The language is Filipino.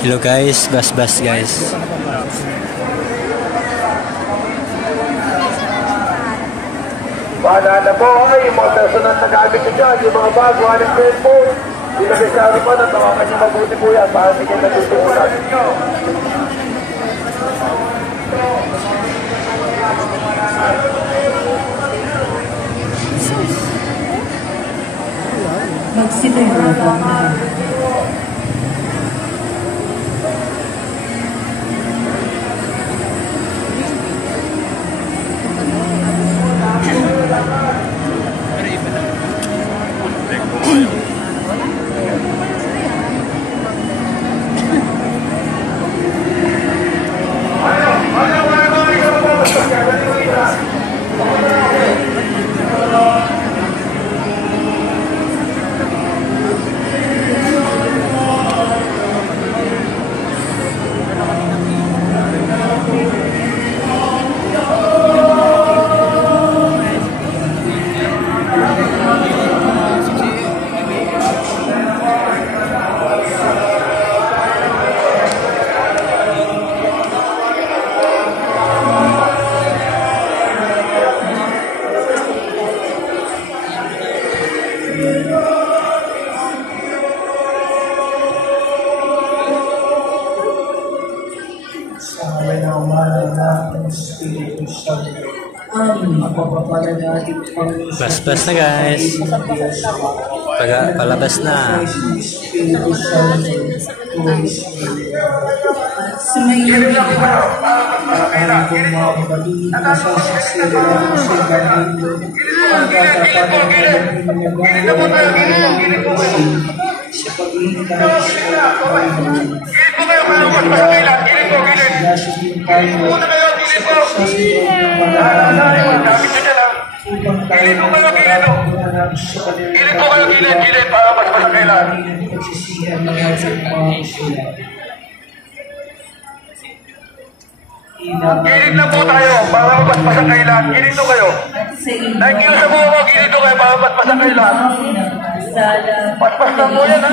Hello guys, bas guys. Paalala po yung mga personal na gamit nyo dyan, yung mga bago, ng cellphone, ilagay sa harapan at tawakan nyo mabuti po yan para hindi kayo natutunan. Magsitayo na po na. Sa ngalan ng Ama ng Espiritu Santo. Ang mapapapala na ating Panginoon. Bas na guys. Palabas na. Espiritu Santo. Sumayin na po. Ang kong mga kapatid na sasaksiyan natin sa Evangelyo. Ang katapanan ng pinagagawa sa pag-iintay sa Panginoon. Nasusin tayo sa pagsasunod ng panahon upang tayo magpapagawang sa kanilang para mas masakailan. pagsisihan ng ating mga kusila. Gilid na po tayo para mas masakailan. Gilid to kayo. Nakikiyo sa buho mo, gilid to kayo para mas masakailan. Paspas na po yan ha.